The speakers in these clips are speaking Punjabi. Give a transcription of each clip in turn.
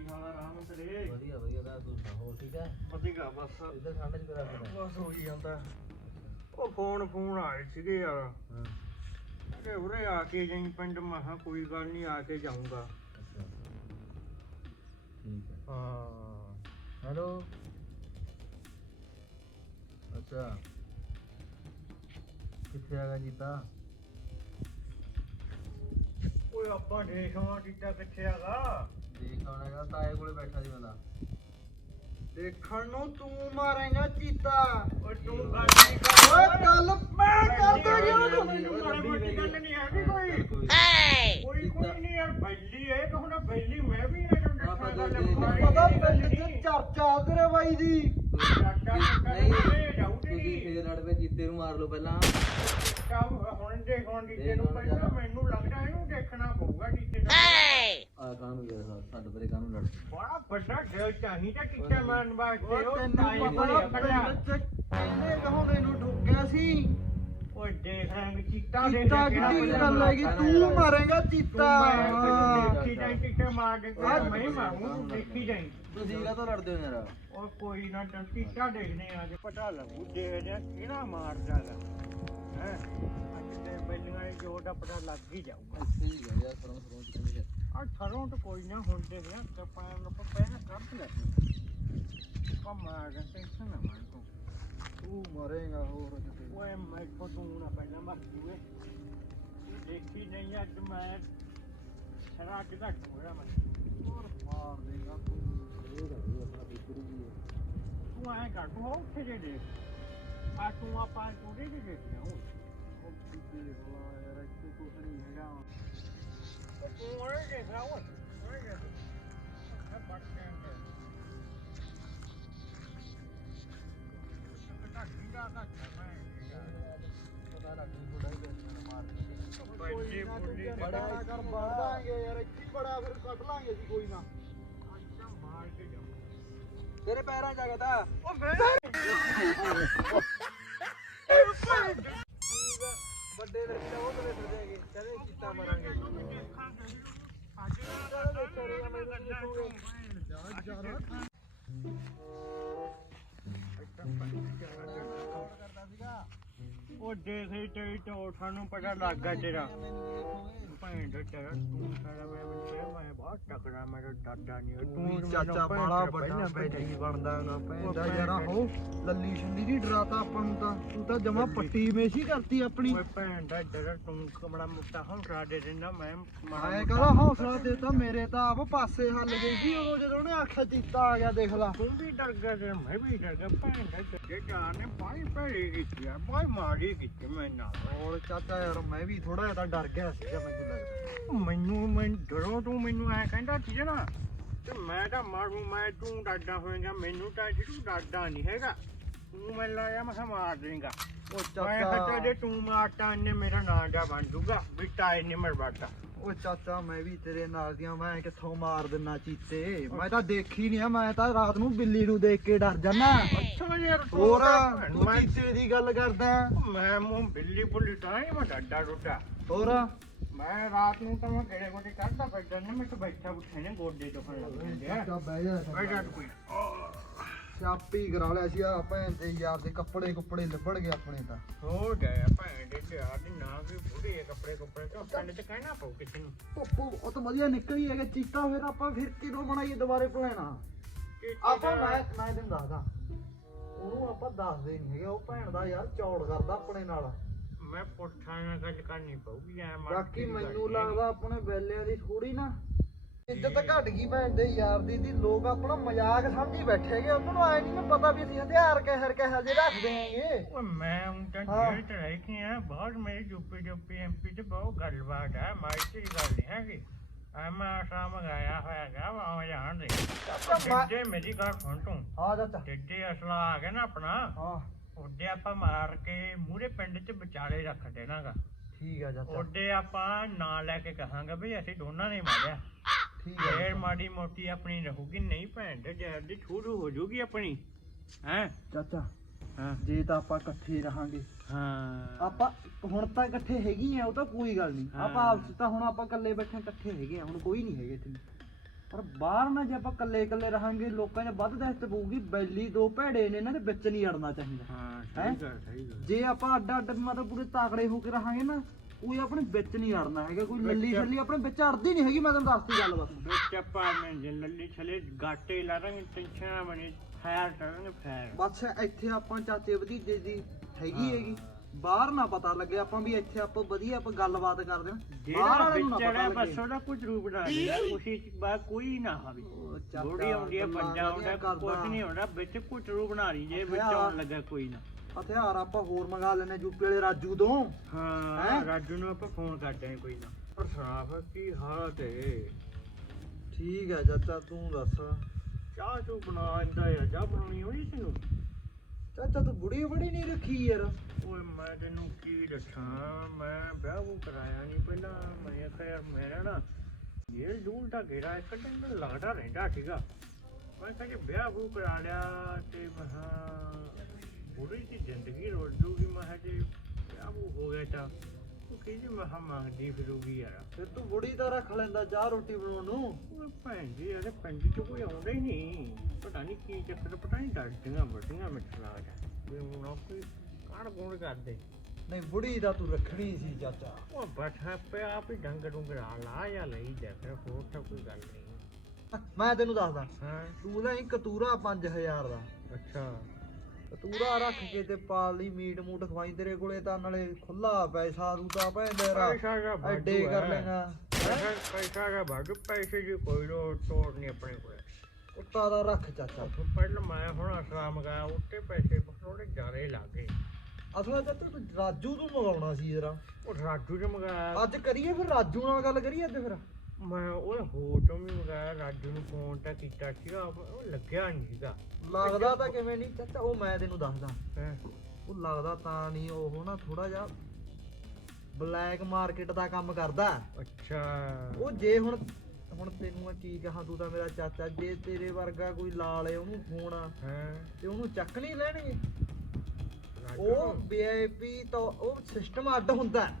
ਕੀ ਹਾਲ ਆ ਰਾਮ ਤੇਰੇ। ਵਧੀਆ ਵਧੀਆ ਦਾ ਤੂੰ ਸੁਣਾ ਹੋਰ ਠੀਕ ਹੈ ਵਧੀਆ ਬਸ। ਇੱਧਰ ਠੰਡ ਚ ਕਰਾ ਫਿਰ ਬਸ ਹੋਈ ਜਾਂਦਾ। ਉਹ ਫੋਨ ਫੋਨ ਆਏ ਸੀਗੇ ਯਾਰ। ਹਾਂ। ਕਿ ਉਰੇ ਆ ਕੇ ਜਾਈ ਪਿੰਡ ਮਹਾ ਕੋਈ ਗੱਲ ਨਹੀਂ ਆ ਕੇ ਜਾਊਂਗਾ। ਅੱਛਾ ਠੀਕ ਹੈ ਹਾਂ। ਹੈਲੋ? ਅੱਛਾ। ਕਿੱਥੇ ਆ ਗਿਆ ਜੀਤਾ? ਓਏ ਆਪਾਂ ਦੇਖਾਂ ਟੀਟਾ ਕਿੱਥੇ ਦੇਖ ਆਉਣਾ ਹੈਗਾ ਤਾਏ ਕੋਲੇ ਬੈਠਾ ਸੀ ਬੰਦਾ। ਦੇਖਣ ਨੂੰ ਤੂੰ ਮਾਰੇਗਾ ਚੀਤਾ। ਓਏ ਤੂੰ ਗੱਲ ਨਹੀਂ ਓਏ ਕਰ ਗੱਲ ਮੈਂ ਕਰਦਾ ਕਿਉਂ ਤੂੰ। ਮੈਨੂੰ ਮਾੜੀ ਮੋਟੀ ਗੱਲ ਨਹੀਂ ਹੈਗੀ ਕੋਈ। ਕੋਈ। ਕੋਈ ਨਹੀਂ ਯਾਰ ਬੈਲੀ ਇਹ ਕਹਣਾ ਬੈਲੀ ਮੈਂ ਵੀ ਇਹ ਨੂੰ ਦੱਸਾਂ ਦੋ ਗੱਲ ਪਤਾ ਪਿੰਡ ਚ ਚਰਚਾ ਤੇਰੇ ਬਾਈ ਦੀ ਨਹੀਂ ਤੁਸੀਂ ਫੇਰ ਲੜ ਪਏ ਜੀਤੇ ਨੂੰ ਮਾਰ ਲਓ ਪਹਿਲਾਂ। ਹੁਣ ਦੇਖ ਹੁਣ ਡੀਜੇ ਨੂੰ ਪਹਿਲਾਂ ਮੈਨੂੰ ਲੱਗਦਾ ਇਹਨੂੰ ਦੇਖਣਾ ਪਊਗਾ ਡੀਜੇ ਨੂੰ। ਆ ਕਾਹਨੂੰ ਗਿਆ ਸਾਡੇ ਪਰੇ ਕਾਹਨੂੰ ਲੜ ਬੜਾ ਵੱਡਾ ਦਿਲ ਚਾਹੀਦਾ ਟਿੱਕੇ ਮਾਰਨ ਵਾਸਤੇ। ਉਹ ਤੈਨੂੰ ਪਤਾ ਪਿੰਡ ਚ ਕਿੰਨੇ ਕਹੋਂਦੇ ਨੂੰ ਠੋਕਿਆ ਸੀ। ਓਏ ਦੇਖ ਰਾਂਗੇ ਚੀਤਾ ਦੇ ਚੀਤਾ ਕਿੱਡੀ ਗੱਲ ਹੈਗੀ? ਤੂੰ ਮਾਰੇਗਾ ਚੀਤਾ। ਦੇਖੀ ਜਾਈ ਟਿੱਕੇ ਮਾਰ ਕੇ। ਮੈਂ ਮਾਰੂ ਤੂੰ ਦੇਖੀ ਜਾਈ। ਤੁਸੀਂ ਕਾਹਤੋਂ ਲੜਦੇ ਹੋ ਯਾਰ ਉਹ ਕੋਈ ਨਾ ਤਾਂ ਟੀਚਾ ਦੇਖਦੇ ਆ ਜੇ ਪਤਾ ਲੱਗੂ ਦੇਖਦੇ ਆ ਕਿਹੜਾ ਮਾਰਦਾ ਹੈ ਹੈ? ਅੱਜ ਤੇ ਬੈਲੀਆਂ ਦੇ ਜੋੜ ਦਾ ਪਤਾ ਲੱਗ ਹੀ ਜਾਊਗਾ। ਇੱਥੇ ਹੀ ਯਾਰ। ਥਰੋਂ ਤਾਂ ਕੋਈ ਨਾ ਹੁੰਦੇ ਨੇ ਤੇ ਪਾਣ ਨੂੰ ਪਹਿਲਾਂ ਕੱਢ ਲੈ। ਮਾਰ ਦੇ ਟੈਨਸ਼ਨ ਨਾ ਮਾਰ ਤੂੰ। ਤੂੰ ਮਰੇਗਾ ਹੋਰ ਕਿਤੇ। ਓਏ ਮੈਂ ਕੋ ਤੂੰ ਨਾ ਪਹਿਲਾਂ ਮਰ ਜੂਏ। ਦੇਖੀ ਨਹੀਂ ਅੱਜ ਮੈਂ। ਸ਼ਰਾਬ ਘੱਟ ਹੋਇਆ ਮੈਂ। ਹੋਰ ਮਾਰ ਦੇਗਾ ਤੂੰ। ਇਹ ਰਹੀ ਆਪਣਾ ਬਿਕਰੀ ਜੀ ਤੂੰ ਐਂ ਕਰ ਤੂੰ ਉੱਥੇ ਜੇ ਦੇ ਆ ਤੂੰ ਆਪਾਂ ਟੂੜੇ ਦੇ ਦੇ ਹੁਣ? ਉਹ ਕਿਤੇ ਲਾ ਯਾਰ ਇੱਥੇ ਕੁਛ ਨਹੀਂ ਹੈਗਾ। ਬੱਜੀ ਬੁੱਢੀ ਦੇ ਬੜਾ ਕਰ ਬੜ ਦਾਂਗੇ ਯਾਰ ਇੱਥੇ ਬੜਾ ਫਿਰ ਕੱਢ ਲਾਂਗੇ ਅਸੀਂ ਕੋਈ ਨਾ ਅੱਛਾ ਮਾਰ ਕੇ ਜਾ ਤੇਰੇ ਪੈਰਾਂ ਚ ਗਦਾ ਉਹ ਮੈਂ ਵੱਡੇ ਲੜਕੇ ਉਹ ਕਦੇ ਫਿਰਦੇ ਹੈਗੇ ਕਹਿੰਦੇ ਚੀਤਾ ਮਾਰਾਂਗੇ ਉਹ ਦੇਖ ਹੀ ਤੇ ਤੋ ਸਾਨੂੰ ਪਤਾ ਲੱਗ ਗਿਆ ਤੇਰਾ। ਭੈਣ ਦਾ ਤੇਰਾ ਤੂੰ ਸਾਰਾ ਮੈਂ ਬੰਦੇ ਮੈਂ ਬਹੁਤ ਟਕਰਾ ਮੇਰਾ ਦਾਦਾ ਨਹੀਂ ਤੂੰ ਚਾਚਾ ਬੜਾ ਵੱਡਾ ਬੈਠੀ ਬਣਦਾਗਾ ਪੈਂਦਾ ਯਾਰਾ ਹੋ ਲੱਲੀ ਛੁੰਡੀ ਦੀ ਡਰਾਤਾ ਆਪਾਂ ਨੂੰ ਤਾਂ। ਤੂੰ ਤਾਂ ਜਮਾ ਪੱਟੀ ਮੇਸ਼ੀ ਕਰਤੀ ਆਪਣੀ। ਓਏ ਭੈਣ ਦਾ ਤੇਰਾ ਤੂੰ ਕਮੜਾ ਮੁੱਟਾ ਹੌਸਲਾ ਦੇ ਦਿੰਦਾ ਮੈਂ ਆਏ ਕਹਦਾ ਹੌਸਲਾ ਦੇ ਤਾਂ ਮੇਰੇ ਤਾਂ ਆਪ ਪਾਸੇ ਹੱਲ ਗਈ ਸੀ ਉਦੋਂ ਜਦੋਂ ਉਹਨੇ ਆਖਿਆ ਚੀਤਾ ਆ ਗਿਆ ਦੇਖ ਲਾ। ਤੂੰ ਵੀ ਡਰ ਗਿਆ ਮੈਂ ਵੀ ਡਰ ਗਿਆ। ਭੈਣ ਦਾ ਤੇਰੇ ਜਾਨ ਨੇ ਬਾਈ ਭੈੜੀ ਕੀਤੀ ਆ ਬਾਈ ਮਾਰੀ ਕੀਤੀ ਮੈਂ ਨਾਲ ਹੋਰ ਚਾਚਾ ਯਾਰ ਮੈਂ ਵੀ ਥੋੜਾ ਜਿਹਾ ਤਾਂ ਡਰ ਗਿਆ ਸੀਗਾ ਮੈਨੂੰ ਲੱਗਦਾ। ਮੈਨੂੰ ਮੈਂ ਡਰੋ ਤੂੰ ਮੈਨੂੰ ਐ ਕਹਿੰਦਾ ਸੀ ਨਾ ਤੇ ਮੈਂ ਤਾਂ ਮਾਰੂ ਮੈਂ ਤੂੰ ਡਰਦਾ ਹੋਏਗਾ ਮੈਨੂੰ ਤਾਂ ਜੀ ਤੂੰ ਡਰਦਾ ਨਹੀਂ ਹੈਗਾ। ਤੂੰ ਮੈਨੂੰ ਲਾਇਆ ਮੈਂ ਕਿਹਾ ਮਾਰ ਦੇਗਾ। ਉਹ ਮੈਂ ਚਾਚਾ। ਜੇ ਤੂੰ ਮਾਰਤਾ ਇਹਨੇ ਮੇਰਾ ਨਾਂ ਦਾ ਬਣ ਜੂਗਾ ਬਿੱਟਾ ਇਹਨੇ ਮਰਵਾਤਾ। ਉਹ ਚਾਚਾ ਮੈਂ ਵੀ ਤੇਰੇ ਨਾਲ ਦੀਆਂ ਮੈਂ ਕਿੱਥੋਂ ਮਾਰ ਦਿੰਨਾ ਚੀਤੇ? ਮੈਂ ਤਾਂ ਦੇਖੀ ਨਹੀਂ ਆ ਮੈਂ ਤਾਂ ਰਾਤ ਨੂੰ ਬਿੱਲੀ ਨੂੰ ਦੇਖ ਕੇ ਡਰ ਜਾਨਾ। ਅੱਛਾ ਯਾਰ ਤੂੰ ਹੋਰ ਤਾਂ- ਤੂੰ ਮੈਂ ਚੀਤੇ ਦੀ ਗੱਲ ਕਰਦਾ। ਮੈਂ ਮੂੰਹ ਬਿੱਲੀ ਬੁੱਲੀ ਤਾਂ ਹੀ ਮੈਂ ਡੱਡਾ ਰੁੱਟਾ ਹੋਰ? ਮੈਂ ਰਾਤ ਨੂੰ ਤਾਂ ਮੈਂ ਕਿਹੜੇ ਗੋਡੇ ਕੱਢਦਾ ਬੈਠਾ ਨੇ ਮੈਂ ਤਾਂ ਬੈਠਾ ਉੱਠੇ ਨੇ ਗੋਡੇ ਤੋਂ ਲੱਗ ਜਾਂਦੇ ਆ। ਚਾਚਾ ਬਹਿ ਜਾ ਬੈਠਾ ਕੋਈ। ਸਿਆਪੀ ਕਰਾ ਲਿਆ ਸੀ ਆ ਭੈਣ ਤੇ ਯਾਰ ਦੇ ਕੱਪੜੇ ਕੁੱਪੜੇ ਲੱਭੜ ਗਏ ਆਪਣੇ ਤਾਂ। ਹੋ ਗਿਆ ਭੈਣ ਦੇ ਤਿਆਰ ਦੀ ਨਾ ਵੀ ਹੈ ਕੱਪੜੇ ਕੱਪੜੇ ਤੋਂ ਪਿੰਡ ਚ ਕਹਿਣਾ ਪਊ ਕਿਸੇ ਨੂੰ। ਪੱਪੂ ਉਹ ਤਾਂ ਵਧੀਆ ਨਿਕਲੀ ਹੈਗਾ ਚੀਤਾ ਫਿਰ ਆਪਾਂ ਫਿਰ ਕਿਦੋਂ ਬਣਾਈਏ ਦੁਬਾਰੇ ਪਲਾਣਾ ਆਪਾਂ ਮੈਂ ਮੈਂ ਤੈਨੂੰ ਦੱਸਦਾ ਉਹਨੂੰ ਆਪਾਂ ਦੱਸਦੇ ਨਹੀਂ ਹੈਗੇ ਉਹ ਭੈਣ ਦਾ ਯਾਰ ਚੌੜ ਕਰਦਾ ਆਪਣੇ ਨਾਲ। ਮੈਂ ਪੁੱਠਾ ਨਾਲ ਗੱਲ ਕਰਨੀ ਪਊਗੀ ਐ ਬਾਕੀ ਮੈਨੂੰ ਲੱਗਦਾ ਆਪਣੇ ਬੈਲਿਆਂ ਦੀ ਥੋੜੀ ਨਾ ਇੱਜ਼ਤ ਘਟ ਗਈ ਭੈਣ ਦੇ ਯਾਰ ਦੀ ਦੀ ਲੋਕ ਆਪਣਾ ਮਜ਼ਾਕ ਸਮਝੀ ਬੈਠੇ ਹੈਗੇ ਉਹਨਾਂ ਨੂੰ ਆਏ ਨਹੀਂ ਪਤਾ ਵੀ ਅਸੀਂ ਹਥਿਆਰ ਕਹਿਰ ਕਹਿਰ ਜੇ ਰੱਖਦੇ ਹੈਗੇ। ਓਏ ਮੈਂ ਹੁਣ ਤਾਂ ਹਾਂ। ਜੇਲ੍ਹ ਚ ਰਹਿ ਕੇ ਆ ਬਹੁਤ ਮੇਰੀ ਯੂਪੀ ਯੂਪੀ ਐਮਪੀ ਚ ਬਹੁਤ ਗੱਲਬਾਤ ਮਾਈ ਦੀ ਗੱਲ ਨਹੀਂ ਹੈਗੀ। ਐ ਮੈਂ ਆਸਾ ਮੰਗਾਇਆ ਹੋਇਆ ਗਾ ਵਾ ਜਾਣ ਦੇ। ਮੈਂ- ਜੇ ਮੇਰੀ ਗੱਲ ਸੁਣ ਤੂੰ। ਹਾਂ ਚਾਚਾ। ਜਿੱਦੇ ਅਸਲਾ ਆ ਗਿਆ ਨਾ ਆਪਣਾ ਹਾਂ। ਉਹਦੇ ਆਪਾਂ ਮਾਰ ਕੇ ਮੂਰੇ ਪਿੰਡ ਚ ਵਿਚਾਲੇ ਰੱਖ ਦੇਣਾਗਾ। ਠੀਕ ਆ ਚਾਚਾ। ਉਹਦੇ ਆਪਾਂ ਨਾਂ ਲੈ ਕੇ ਕਹਾਂਗੇ ਵੀ ਅਸੀਂ ਦੋਨਾਂ ਨੇ ਮਾਰਿਆ। ਠੀਕ ਆ ਫੇਰ ਮਾੜੀ ਮੋਟੀ ਆਪਣੀ ਰਹੂਗੀ ਨਹੀਂ ਭੈਣ ਦੇ ਜ਼ਹਿਰ ਦੀ ਛੂਰੂ ਹੋ ਜੂਗੀ ਆਪਣੀ ਹੈ? ਚਾਚਾ ਹਾਂ। ਜੇ ਤਾਂ ਆਪਾਂ ਇਕੱਠੇ ਰਹਾਂਗੇ। ਹਾਂ। ਆਪਾਂ ਹੁਣ ਤਾਂ ਇਕੱਠੇ ਹੈਗੇ ਆ ਉਹ ਤਾਂ ਕੋਈ ਗੱਲ ਨਹੀਂ। ਹਾਂ। ਆਪਾਂ ਆਪਸ ਤਾਂ ਹੁਣ ਆਪਾਂ ਇਕੱਲੇ ਬੈਠੇ ਇਕੱਠੇ ਹੈਗੇ ਆ ਹੁਣ ਕੋਈ ਨਹੀਂ ਹੈਗੇ ਇੱਥੇ। ਪਰ ਬਾਹਰ ਨਾ ਜੇ ਆਪਾਂ ਇਕੱਲੇ ਇਕੱਲੇ ਰਹਾਂਗੇ ਲੋਕਾਂ 'ਚ ਵੱਧ ਦਹਿਸ਼ਤ ਪਊਗੀ ਬੈਲੀ ਦੋ ਭੇੜੇ ਨੇ ਇਹਨਾਂ ਦੇ ਵਿੱਚ ਨਹੀਂ ਅੜਨਾ ਚਾਹੀਦਾ। ਹਾਂ ਹੈਂ? ਸਹੀ ਗੱਲ ਸਹੀ ਗੱਲ। ਜੇ ਆਪਾਂ ਅੱਡ ਅੱਡ ਮਤਲਬ ਪੂਰੇ ਤਾਕੜੇ ਹੋ ਕੇ ਰਹਾਂਗੇ ਨਾ ਕੋਈ ਆਪਣੇ ਵਿੱਚ ਨਹੀਂ ਅੜਨਾ ਹੈਗਾ ਕੋਈ ਲੱਲੀ ਛੱਲੀ ਆਪਣੇ ਵਿੱਚ ਅੜਦੀ ਨਹੀਂ ਹੈਗੀ ਮੈਂ ਤੁਹਾਨੂੰ ਦੱਸਦੀ ਗੱਲ ਬਸ ਵਿੱਚ ਆਪਾਂ ਮੈਂ ਜੇ ਲੱਲੀ ਛਲੇ ਗਾਟੇ ਲਾ ਦਾਂਗੇ ਟੈਨਸ਼ਨ ਬਣੀ ਫੈਰ ਕਰਾਂਗੇ ਫੈਰ ਬਸ ਇੱਥੇ ਆਪਾਂ ਚਾਚੇ ਭਤੀਜੇ ਦੀ ਹੈਗੀ। ਹੈਗੀ ਬਾਹਰ ਨਾ ਪਤਾ ਲੱਗੇ ਆਪਾਂ ਵੀ ਇੱਥੇ ਆਪਾਂ ਵਧੀਆ ਆਪਾਂ ਗੱਲਬਾਤ ਕਰਦੇ ਹਾਂ ਜਿਹੜਾ ਵਾਲਿਆਂ ਨੂੰ ਨਾ ਪਤਾ ਬਸ ਲੱਗੇ। ਉਹਦਾ ਕੁਝ ਰੂਪ ਨਾ ਉਸੇ ਬਾਅਦ ਕੋਈ ਨਾ ਚਾਚਾ ਥੋੜੀ ਆਉਂਦੀ ਹੈ ਪੰਜਾ ਆਉਂਦਾ ਕੁਝ? ਨਹੀਂ ਹੁੰਦਾ ਵਿੱਚ ਕੁਝ ਰੂਪ ਬਣਾ ਰਹੀ ਜੇ ਵਿੱਚ। ਆਉਣ ਲੱਗਾ ਕੋਈ ਨਾ ਹਥਿਆਰ ਆਪਾਂ ਹੋਰ ਮੰਗਾ ਲੈਨੇ ਯੂਪੀ ਵਾਲੇ ਰਾਜੂ ਤੋਂ। ਹਾਂ ਹੈਂ? ਰਾਜੂ ਨੂੰ ਆਪਾਂ ਫੋਨ ਕਰਦੇ ਹਾਂ ਕੋਈ ਨਾ। ਪਰ ਸਾਫ਼ ਕੀ ਹਾਲਤ ਹੈ ਠੀਕ ਹੈ ਚਾਚਾ ਤੂੰ ਦੱਸ। ਚਾਹ ਚੂ ਬਣਾ ਇੰਦਾ ਯਾਰ ਚਾਹ ਬਣਾਉਣੀ ਹੋਈ ਤੈਨੂੰ? ਚਾਚਾ ਤੂੰ ਬੁੜੀ ਬੜੀ ਨਹੀਂ ਰੱਖੀ ਯਾਰ। ਓਏ ਮੈਂ ਤੈਨੂੰ ਕੀ ਦੱਸਾਂ? ਮੈਂ ਵਿਆਹ ਉਹ ਕਰਾਇਆ ਨਹੀਂ ਪਹਿਲਾਂ। ਮੈਂ ਯਾਰ ਮੇਰਾ ਨਾ ਇਹ ਜੂਲ ਦਾ ਘੇਰਾ ਇੱਕ ਦਿਨ ਦਾ ਲੱਗਦਾ ਰਹਿੰਦਾ ਸੀਗਾ। ਮੈਂ ਕਿਹਾ ਜੇ ਵਿਆਹ ਉਹ ਕਰਾ ਲਿਆ ਤੇ ਮਹਾ ਬੁੜੀ ਦੀ ਜ਼ਿੰਦਗੀ ਰੋਲ ਜੂਗੀ ਮੈਂ ਜੇ ਵਿਆਹ ਉਹ ਹੋ ਗਿਆ ਤਾਂ ਉਹ ਕਿਹਦੀ ਮਹਾ ਮੰਗਦੀ ਫਿਰੂਗੀ ਯਾਰ? ਫਿਰ ਤੂੰ ਬੁੜੀ ਤਾਂ ਰੱਖ ਲੈਂਦਾ ਚਾਹ ਰੋਟੀ ਬਣਾਉਣ ਨੂੰ। ਓਏ ਭੈਣ ਜੀ ਇਹਦੇ ਪਿੰਡ ਚ ਕੋਈ ਆਉਂਦਾ ਹੀ ਨਹੀਂ। ਪਤਾ ਨਹੀਂ ਕੀ ਚੱਕਰ ਪਤਾ ਨਹੀਂ ਡਰਦੀਆਂ ਵੱਡੀਆਂ ਮਿੱਠਾ ਵੀ ਹੁਣ ਉਹ ਕੋਈ ਕੋਣ ਕਰਦੇ। ਨਹੀਂ ਬੁੜੀ ਦਾ ਤੂੰ ਰੱਖਣੀ ਸੀ ਚਾਚਾ। ਉਹ ਬੈਠਾ ਪਿਆ ਆਪ ਹੀ ਡੰਗ ਡੁੰਗ ਲਾ ਜਾਂ ਲਈ ਜਾ ਫਿਰ ਹੋਰ ਤਾਂ ਕੋਈ ਗੱਲ ਨਹੀਂ। ਮੈਂ ਤੈਨੂੰ ਦੱਸਦਾ ਹਾਂ। ਤੂੰ ਲੈ ਕਤੂਰਾ 5000 ਦਾ। ਅੱਛਾ। ਕਤੂਰਾ ਰੱਖ ਕੇ ਤੇ ਪਾਲ ਲਈ ਮੀਟ ਮੂਟ ਖਵਾਈ ਤੇਰੇ ਕੋਲੇ ਤਾਂ ਨਾਲੇ ਖੁੱਲਾ ਪੈਸਾ ਤੂੰ ਤਾਂ ਭੈਂਦੇ ਰਾ ਪੈਸਾ ਦਾ ਵਾਧੂ ਐਡੇ ਕਰ ਹੈ। ਲੇਗਾ। ਪੈਸਾ ਪੈਸਾ ਦਾ ਬਾਅਦ ਪੈਸੇ ਦੀ ਕੋਈ ਲੋੜ ਤੋੜ ਨਹੀਂ ਆਪਣੇ ਕੋਲ। ਕੁੱਤਾ ਦਾ ਰੱਖ ਚਾਚਾ। ਪਹਿਲਾਂ ਮੈਂ ਹੁਣ ਅਸਲਾ ਮੰਗਾਇਆ ਉੱਤੇ ਪੈਸੇ ਥੋੜੇ ਜ਼ਿਆਦਾ ਲੱਗੇ ਅਸਲਾ ਚਾਚਾ ਤੂੰ ਰਾਜੂ ਤੋਂ ਮੰਗਾਉਣਾ ਸੀ ਜਰਾ। ਉਹ ਰਾਜੂ ਨੇ ਮੰਗਾਇਆ। ਅੱਜ ਕਰੀਏ ਫਿਰ ਰਾਜੂ ਨਾਲ ਗੱਲ ਕਰੀਏ ਅੱਜ ਫਿਰ? ਮੈਂ ਉਹ ਹੋਰ ਤੋਂ ਵੀ ਮੰਗਾਇਆ ਰਾਜੂ ਨੂੰ ਫੋਨ ਤਾਂ ਕੀਤਾ ਸੀਗਾ ਉਹ ਲੱਗਿਆ ਨਹੀਂ ਸੀਗਾ ਲੱਗਦਾ ਤਾਂ ਕਿਵੇਂ ਨਹੀਂ ਚਾਚਾ ਉਹ ਮੈਂ ਤੈਨੂੰ ਦੱਸਦਾ ਹੈਂ। ਉਹ ਲੱਗਦਾ ਤਾਂ ਨਹੀਂ ਉਹ ਨਾ ਥੋੜਾ ਜਿਹਾ ਬਲੈਕ ਮਾਰਕੀਟ ਦਾ ਕੰਮ ਕਰਦਾ ਅੱਛਾ ਉਹ ਜੇ ਹੁਣ ਹੁਣ ਤੈਨੂੰ ਮੈਂ ਕੀ ਕਹਾਂ ਤੂੰ ਤਾਂ ਮੇਰਾ ਚਾਚਾ ਜੇ ਤੇਰੇ ਵਰਗਾ ਕੋਈ ਲਾ ਲੇ ਉਹਨੂੰ ਫੋਨ ਹਾਂ ਤੇ ਉਹਨੂੰ ਚੱਕ ਨਹੀਂ ਲੈਣਗੇ ਰਾਜੂ ਉਹ? ਵੀਆਈਪੀ ਤਾਂ ਉਹ ਸਿਸਟਮ ਅੱਡ ਹੁੰਦਾ ਹੈ।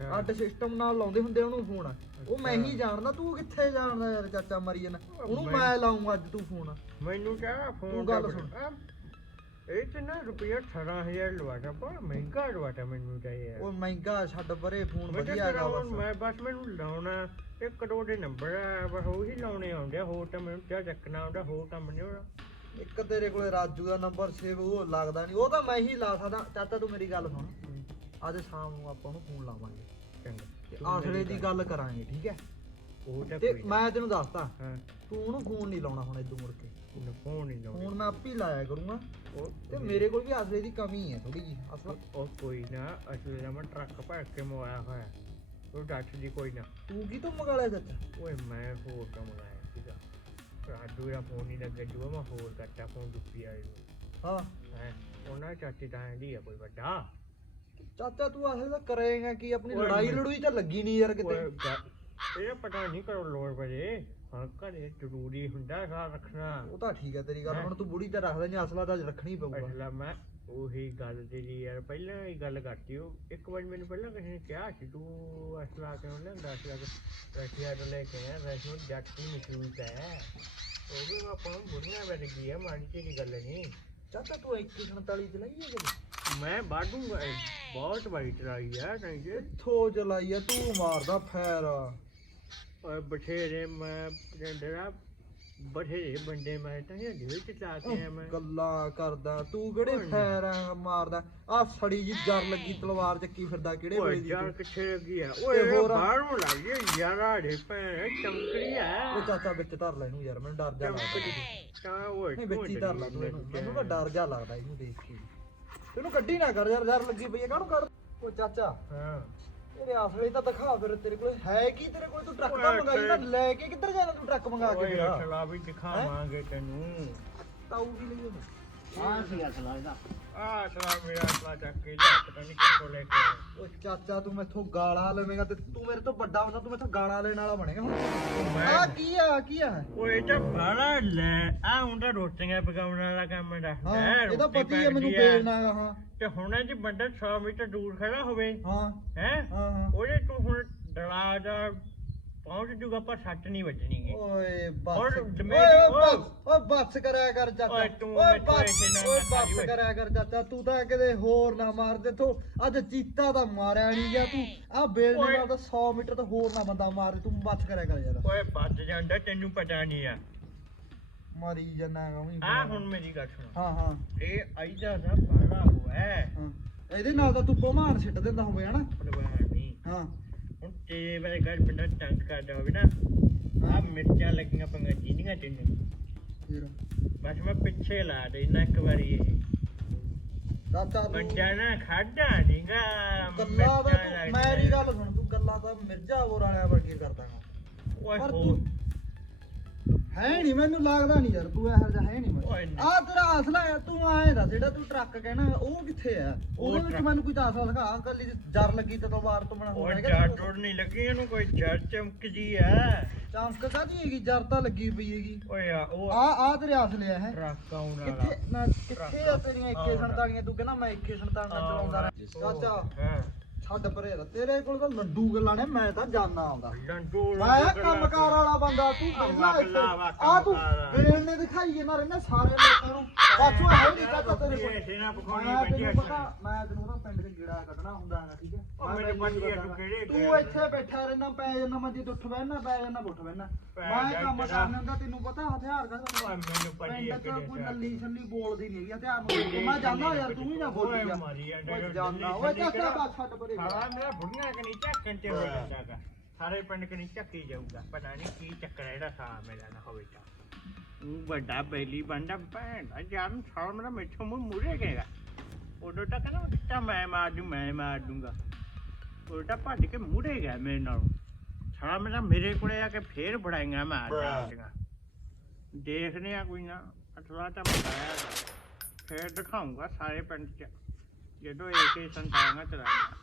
ਅੱਛਾ। ਅੱਡ ਸਿਸਟਮ ਨਾਲ ਲਾਉਂਦੇ ਹੁੰਦੇ ਉਹਨੂੰ ਫੋਨ ਉਹ ਮੈਂ ਹੀ ਜਾਣਦਾ ਤੂੰ ਕਿੱਥੇ ਜਾਣਦਾ ਯਾਰ ਚਾਚਾ ਮਰੀ ਜਾਣਾ ਉਹਨੂੰ ਮੈਂ- ਲਾਉਂਗਾ ਅੱਜ ਤੂੰ ਫੋਨ ਮੈਨੂੰ ਕਿਹਾ ਫੋਨ ਤੂੰ ਗੱਲ ਸੁਣ। ਇਹ ਤੇ ਨਾ ਰੁਪਿਆ 18000 ਲਵਾਟਾ ਪਰ ਮਹਿੰਗਾ ਲਵਾਟਾ ਮੈਨੂੰ ਚਾਹੀਏ ਉਹ ਮਹਿੰਗਾ ਛੱਡ ਪਰੇ ਫੋਨ ਵਧੀਆ ਹੈਗਾ ਬਸ। ਮੈਂ ਬਸ ਮੈਨੂੰ ਲਾਉਣਾ ਇੱਕ ਕਰੋੜ ਦੇ ਨੰਬਰ ਆ ਬਸ ਉਹੀ ਲਾਉਣੇ ਆਉਂਦੇ ਹੋਰ ਤਾਂ ਮੈਨੂੰ ਕਿਆ ਚੱਕਣਾ ਆਉਂਦਾ ਹੋਰ ਕੰਮ ਨਹੀਂ ਹੋਣਾ। ਇੱਕ ਤੇਰੇ ਕੋਲੇ ਰਾਜੂ ਦਾ ਨੰਬਰ ਸੇਵ ਉਹ ਲੱਗਦਾ ਨਹੀਂ ਉਹ ਤਾਂ ਮੈਂ ਹੀ ਲਾ ਸਕਦਾ। ਚਾਚਾ ਤੂੰ ਮੇਰੀ ਗੱਲ ਸੁਣ। ਅੱਜ ਸ਼ਾਮ ਨੂੰ ਆਪਾਂ ਉਹਨੂੰ ਫੋਨ ਲਾਵਾਂਗੇ। ਚੰਗਾ। ਤੇ ਆਸਰੇ ਦੀ ਗੱਲ ਕਰਾਂਗੇ ਠੀਕ ਹੈ? ਉਹ ਤਾਂ ਤੇ ਕੋਈ ਮੈਂ ਤੈਨੂੰ ਦੱਸਤਾ ਹਾਂ। ਤੂੰ ਉਹਨੂੰ ਫੋਨ ਨਹੀਂ ਲਾਉਣਾ ਹੁਣ ਇਦੋਂ ਮੁੜ ਕੇ। ਉਹਨੂੰ ਫੋਨ ਨਹੀਂ ਲਾਉਣਾ। ਫੋਨ ਮੈਂ ਆਪੇ ਹੀ ਲਾਇਆ ਕਰੂੰਗਾ। ਉਹ ਤੇ ਮੇਰੇ ਕੋਲ ਵੀ ਆਸਰੇ ਦੀ ਕਮੀ ਹੈ ਥੋੜੀ ਜੀ ਅਸਲ ਉਹ ਕੋਈ ਨਾ ਅਸਲ ਮੈਂ ਟਰੱਕ ਭਰ ਕੇ ਮਵਾਇਆ ਹੋਇਆ। ਉਹ ਡੱਟ ਦੀ ਕੋਈ ਨਾ। ਤੂੰ ਕੀ ਤੋਂ ਮੰਗਾ ਲਿਆ ਚਾਚਾ ਓਏ ਮੈਂ ਹੋਰ ਕੰਮ ਲਾਇਆ ਸੀਗਾ। ਰਾਜੂ ਦਾ ਫੋਨ ਨਹੀਂ ਲੱਗਾ ਜੂਆ ਮੈਂ ਹੋਰ ਕਰਤਾ ਫੋਨ ਦੁੱਪੀ ਆਈ ਨੂੰ ਹਾਂ। ਹੈ ਉਹਨਾਂ ਚਾਚੀ ਤਾਂ ਆਂਦੀ ਆ ਕੋਈ ਵੱਡਾ। ਚਾਚਾ ਤੂੰ ਆਸਰੇ ਦਾ ਕਰੇਗਾ ਕੀ? ਆਪਣੀ ਓਏ ਲੜਾਈ ਲੜੂਈ ਤਾਂ ਲੱਗੀ ਨਹੀਂ ਯਾਰ ਓਏ ਕਿਤੇ ਗ- ਇਹ ਪਤਾ ਨਹੀਂ ਕਰੋ ਲੋੜ ਪਏ ਹਾਂ ਘਰੇ ਜ਼ਰੂਰੀ ਹੁੰਦਾ ਖਿਆਲ ਰੱਖਣਾ। ਉਹ ਤਾਂ ਠੀਕ ਹੈ ਤੇਰੀ ਗੱਲ? ਹੁਣ ਤੂੰ ਬੁੜੀ ਤਾਂ ਰੱਖਦਾ ਨਹੀਂ ਅਸਲਾ ਤਾਂ ਰੱਖਣੀ ਪਊਗਾ। ਅਸਲਾ ਮੈਂ ਉਹੀ ਗੱਲ ਤੇਰੀ ਯਾਰ ਪਹਿਲਾਂ ਹੀ ਗੱਲ ਕਰਤੀ ਉਹ। ਇੱਕ ਵਾਰ ਮੈਨੂੰ ਪਹਿਲਾਂ ਕਿਸੇ ਨੇ ਕਿਹਾ ਸੀ ਤੂੰ ਅਸਲਾ ਕਿਉਂ ਲੈਂਦਾ ਅਸਲਾ ਰਸ਼ੀਆ ਤੋਂ ਲੈ ਕੇ ਆਇਆ ਰਸ਼ੀਆ ਜੱਟ ਦੀ ਮਸ਼ਹੂਰ ਹੈ। ਉਹ ਵੀ ਆਪਾਂ ਨੂੰ ਬੁਰੀਆਂ ਬਣ ਗਈ ਹੈ ਮਾੜੀ ਜਿਹੀ ਗੱਲ ਨਹੀਂ। ਚਾਚਾ ਤੂੰ 147 ਚਲਾਈ ਹੈ ਕਦੇ ਮੈਂ ਬਾਡੂ ਬਹੁਤ ਵਾਰੀ ਚਲਾਈ ਆ ਨਹੀਂ ਜੇ। ਚਲਾਈ ਆ? ਤੂੰ ਮਾਰਦਾ ਫੈਰ। ਔਰ ਬਥੇਰੇ ਮੈਂ ਪਿੰਡਰਾ ਬਥੇਰੇ ਬੰਦੇ ਮੈਂ ਤਾਂ ਇਹ ਦਿਲ ਚ ਚਾਹਤੇ ਆ ਮੈਂ। ਗੱਲਾਂ ਕਰਦਾ। ਤੂੰ ਕਿਹੜੇ। ਫੈਰ ਆ ਮਾਰਦਾ? ਆ ਸੜੀ ਜੀ ਜਰ ਲੱਗੀ ਤਲਵਾਰ ਚੱਕੀ ਫਿਰਦਾ ਕਿਹੜੇ ਓਏ ਵੇਲੇ ਦੀ ਯਾਰ ਤੂੰ? ਕਿੱਥੇ ਲੱਗੀ ਆ? ਓਏ ਹੋਰ? ਬਾਹਰੋਂ ਲੱਗ ਯਾਰਾ ਦੇ ਭੈਣ ਚਮਕੜੀ ਆ। ਉਹ ਚਾਚਾ ਵਿੱਚ ਧਰ ਲੈ ਇਹਨੂੰ ਯਾਰ ਮੈਨੂੰ ਡਰ ਜਾ ਲੱਗਦਾ। ਚਮਕੜੀ ਤਾਂ ਓਏ ਨਹੀਂ ਵਿੱਚ ਹੀ ਧਰ ਲਾ ਤੂੰ ਇਹਨੂੰ। ਮੈਨੂੰ ਤਾਂ ਡਰ ਜਾ ਲੱਗਦਾ ਇਹਨੂੰ ਦੇਖ ਕੇ। ਇਹਨੂੰ ਕੱਢੀ ਨਾ ਕਰ ਯਾਰ ਜਰ ਲੱਗੀ ਪਈ ਹੈ ਕਾਹਨੂੰ ਕਰ? ਉਹ ਚਾਚਾ ਹਾਂ। ਤੇਰੇ ਆਸਲੇ ਤਾਂ ਦਿਖਾ ਫਿਰ ਤੇਰੇ ਕੋਲ। ਹੈ ਕੀ ਤੇਰੇ ਕੋਲ? ਤੂੰ ਟਰੱਕ ਤਾਂ ਮੰਗਾਈ ਫਿਰ- ਲੈ ਕੇ ਕਿੱਧਰ ਜਾਣਾ ਤੂੰ ਟਰੱਕ ਮੰਗਾ ਕੇ ਓਏ ਅਸਲਾ ਵੀ ਦਿਖਾਵਾਂਗੇ ਤੈਨੂੰ। ਤਾਊ ਵੀ ਲਈ ਉਹਨੂੰ। ਆ ਸੀ ਅਸਲਾ ਇਹਦਾ? ਆ ਅਸਲਾ ਮੇਰਾ ਅਸਲਾ ਚੱਕ ਕੇ ਲੈ ਪਤਾ ਨਹੀਂ ਕਿੱਥੋਂ ਲੈ ਕੇ ਆਇਆ। ਓ ਚਾਚਾ ਤੂੰ ਮੈਥੋਂ ਗਾਲਾਂ ਲਵੇਂਗਾ ਤੇ ਤੂੰ ਮੇਰੇ ਤੋਂ ਵੱਡਾ ਹੁੰਦਾ ਤੂੰ ਮੈਥੋਂ ਗਾਲਾਂ ਲੈਣ ਵਾਲਾ ਬਣੇਗਾ ਹੁਣ। ਮੈਂ- ਆ ਕੀ ਆ ਕੀ ਆ? ਓਏ ਤਾਂ ਬਾਲਾ ਲੈ ਆ ਹੁੰਦਾ ਰੋਟੀਆਂ ਪਕਾਉਣ ਵਾਲਾ ਕੰਮ ਦਾ। ਹਾਂ ਇਹਦਾ ਪਤੀ ਹੈ ਮੈਨੂੰ ਬੇਲਣਾ ਹੈਗਾ ਹਾਂ। ਤੇ ਹੁਣ ਜੇ ਬੰਦਾ 100 ਮੀਟਰ ਦੂਰ ਖੜਾ ਹੋਵੇ ਹਾਂ। ਹੈ ਹਾਂ ਹਾਂ। ਉਹਦੇ ਤੂੰ ਹੁਣ ਡਲਾ ਦਾ ਪਹੁੰਚ ਜੂਗਾ ਪਰ ਸੱਟ ਨਹੀਂ ਵੱਜਣੀ ਗੀ। ਓਏ ਬੱਸ। ਓਏ ਓਏ ਬੱਸ ਓਏ ਬੱਸ ਕਰਿਆ ਕਰ ਚਾਚਾ। ਓਏ ਤੂੰ ਮੈਨੂੰ ਬੱਸ ਨਾ ਓਏ ਨਾ ਬੱਸ ਮਾਰੀ। ਕਰਿਆ ਕਰ ਚਾਚਾ। ਤੂੰ ਤਾਂ ਕਿਤੇ ਹੋਰ ਨਾ ਮਾਰ ਦੇ। ਤੂੰ ਅੱਜ ਚੀਤਾ ਤਾਂ ਮਾਰਿਆ ਨਹੀਂ ਗਿਆ। ਤੂੰ ਆ ਬੇਲ ਓਏ। ਨਾਲ ਤਾਂ 100 ਮੀਟਰ ਤੋਂ ਹੋਰ ਨਾ ਬੰਦਾ ਮਾਰ ਤੂੰ ਬੱਸ ਕਰਿਆ ਕਰ ਯਾਰ। ਓਏ ਵੱਜ ਜਾਂਦਾ ਤੈਨੂੰ ਪਤਾ ਨਹੀਂ ਆ। ਮਾਰੀ ਜਨਾ ਆ ਹੁਣ ਮੇਰੀ ਗੱਲ ਸੁਣ। ਹਾਂ ਹਾਂ। ਇਹ ਆਈਦਾ ਦਾ ਬਾਲਾ ਹੋਇਆ। ਹਾਂ। ਇਹਦੇ ਨਾਲ ਤਾਂ ਤੂੰ ਭਮਾਨ ਸਿੱਟ ਦਿੰਦਾ ਹੋਵੇ ਹਨਾ? ਪਰਵਾਹ ਨਹੀਂ। ਹਾਂ। ਹੁਣ ਤੇਰੇ ਵਾਲੇ ਘਰ ਬੰਦਾ ਤੰਗ ਕਰਦਾ ਹੋਵੇ ਨਾ ਆ ਮਿਰਚਾਂ ਲੱਗੀਆਂ ਪੰਗਾ ਜੀਨੀਆਂ ਤੈਨੂੰ। ਫਿਰ? ਬਸ ਮੈਂ ਪਿੱਛੇ ਲਾ ਦੇਣਾ ਇੱਕ ਵਾਰੀ ਇਹ। ਤੂੰ ਬੰਦਾ ਨਾ ਖਾਦਾ ਨਹੀਂਗਾ ਗੱਲਾਂ ਦਾ ਤੂੰ ਮੇਰੀ ਗੱਲ ਸੁਣ ਤੂੰ ਗੱਲਾਂ ਤਾਂ ਮਿਰਜ਼ਾ ਹੋਰ ਵਾਲਿਆਂ ਵਰਗੀ ਕਰਦਾ ਗਾ। ਓਏ ਪਰ ਹੋਰ ਤੂੰ ਹੈ ਨਹੀਂ ਮੈਨੂੰ ਲੱਗਦਾ ਨਹੀਂ ਯਾਰ ਤੂੰ ਇਹੋ ਜਿਹਾ ਹੈ ਨਹੀਂ ਓਏ ਨਹੀਂ। ਆ ਤੇਰਾ ਅਸਲਾ ਹੈ ਤੂੰ ਆਏ ਦਾ ਜਿਹੜਾ ਤੂੰ ਟਰੱਕ ਕਹਿਣਾ ਉਹ ਕਿੱਥੇ ਆ? ਉਹਦੇ ਵਿੱਚ ਟਰੱਕ- ਮੈਨੂੰ ਕੋਈ ਦੱਸ ਦਿਖਾ ਕੱਲੀ ਜਰ ਲੱਗੀ ਤੇ ਤਲਵਾਰ ਤੋਂ ਬਣਾ ਹੋਣਾ ਜੜ ਜੋੜ ਨਹੀਂ ਲੱਗੀ ਇਹਨੂੰ ਕੋਈ ਜੜ ਚਮਕ ਜੀ ਆ ਚਮਕ ਕਾਦੀ ਹੈਗੀ? ਜਰ ਤਾਂ ਲੱਗੀ ਪਈ ਹੈਗੀ। ਓਏ ਆ ਉਹ ਆ ਆ ਤੇਰੇ ਅਸਲੇ ਆ ਹੈ ਟਰੱਕ ਆਉਣ ਵਾਲਾ। ਕਿੱਥੇ ਨਾ ਕਿੱਥੇ ਆ ਤੇਰੀਆਂ 2147 ਤੂੰ ਕਹਿੰਦਾ ਮੈਂ 2147 ਚਲਾਉਂਦਾ ਰਿਹਾ। ਚਾਚਾ। ਹਾਂ। ਛੱਡ ਪਰੇ ਯਾਰ, ਤੇਰੇ ਕੋਲ ਤਾਂ ਲੱਡੂ ਗੱਲਾਂ ਨੇ ਮੈਂ ਤਾਂ ਜਾਣਾ ਆਉਂਦਾ। ਲੰਡੂ ਮੈਂ ਕੰਮਕਾਰ ਵਾਲਾ ਬੰਦਾ ਤੂੰ ਇੱਥੇ। ਗੱਲਾਂ ਵਾ, ਆ ਤੂੰ ਵਾਲਾ। ਨੇ ਦਿਖਾਈ ਜਾਂਦਾ ਰਹਿਣਾ ਸਾਰੇ ਲੋਕਾਂ ਨੂੰ। ਬਾਛੋ ਹੈ ਨਹੀਂ ਚਾਚਾ ਤੇਰੇ ਕੋਲ। ਇਹ ਨਾ ਪਕਾਉਣੀ ਮੈਂ ਪੈਂਦੀ ਤੈਨੂੰ ਹੈ ਪਤਾ ਮੈਂ ਤੈਨੂੰ ਪਤਾ ਪਿੰਡ ਦੇ ਗੇੜਾ ਕੱਢਣਾ ਹੁੰਦਾ ਹੈਗਾ ਠੀਕ ਹੈ? ਉਹ ਮੈਂ ਮੇਰੇ ਤੈਨੂੰ ਬੰਦੀ ਆ, ਦੱਸਾਂਗਾ। ਤੂੰ ਕਿਹੜੇ ਤੂੰ ਗੇੜਾ ਇੱਥੇ ਬੈਠਾ ਰਹਿਣਾ ਪੈ ਜਾਂਦਾ ਮੰਜੀ ਤੇ ਉੱਠ ਬੈਠਣਾ ਪੈ ਜਾਂਦਾ ਉੱਠ ਬੈਠਣਾ ਪੈ ਮੈਂ ਜਾ ਕੰਮ ਤੇਰਾ। ਕਰਨੇ ਹੁੰਦਾ ਤੈਨੂੰ ਪਤਾ ਹਥਿਆਰ ਓਏ ਕਾ ਮੈਨੂੰ ਪੜੀ ਪਿੰਡ ਚ ਕੋਈ ਨੱਲੀ ਛੱਲੀ ਬੋਲਦੀ ਨਹੀਂ ਹੈਗੀ ਹਥਿਆਰ ਨੂੰ ਦੇਖ ਕੇ। ਮੈਂ ਜਾਣਾ ਯਾਰ ਤੂੰ ਵੀ ਨਾ ਬੋਲੀ ਜਾ। ਓਏ ਮਾਰੀ ਜਾਂਦਾ ਓਏ ਯਾਰ, ਜਾਨਾ ਨੱਲੀ ਓਏ ਛੱਲੀ ਚਾਚਾ ਕਿਹੜਾ? ਬਸ ਛੱਡ ਪਰੇ ਸਾਲਾ ਮੇਰਾ ਬੁੜੀਆਂ ਕਨੀ ਝੱਕਣ ਤੇ ਹੋ ਜਾਂਦਾਗਾ ਸਾਰੇ ਪਿੰਡ ਕਨੀ ਝੱਕੀ ਜਾਊਗਾ। ਪਤਾ ਨਹੀਂ ਕੀ ਚੱਕਰ ਹੈ ਇਹਦਾ ਸਾਹ ਮੇਰਾ ਨਾ ਹੋਵੇ ਤਾਂ। ਵੱਡਾ ਬੈਲੀ ਬੰਦਾ ਭੈਣ ਦਾ ਜਾਨ ਸਾਲ ਮੇਰਾ ਮਿੱਠੂ ਮੂੰਹ ਮੂਰੇ ਗਏਗਾ। ਉਦੋਂ ਤੱਕ ਨਾ ਉੱਤਾ ਮੈਂ ਮਾਰ ਦੂੰ ਮੈਂ ਮਾਰ ਦੂੰਗਾ। ਉਲਟਾ ਭੱਜ ਕੇ ਮੂਰੇ ਗਿਆ ਮੇਰੇ ਨਾਲ। ਸਾਲਾ ਮੇਰਾ ਮੇਰੇ ਕੋਲੇ ਆ ਕੇ ਫੇਰ ਬੜਾਈਆਂ ਮਾਰ ਦਿੰਦੀਆਂ ਦੇਖਦੇ ਆ ਕੋਈ ਨਾ ਅਠਲਾ ਤਾਂ ਬਤਾਇਆ ਫੇਰ ਦਿਖਾਉਂਗਾ ਸਾਰੇ ਪਿੰਡ ਚ। ਜਦੋਂ ਏਕੇ ਸੰਤਾਂਗਾ ਚਲਾਇਆ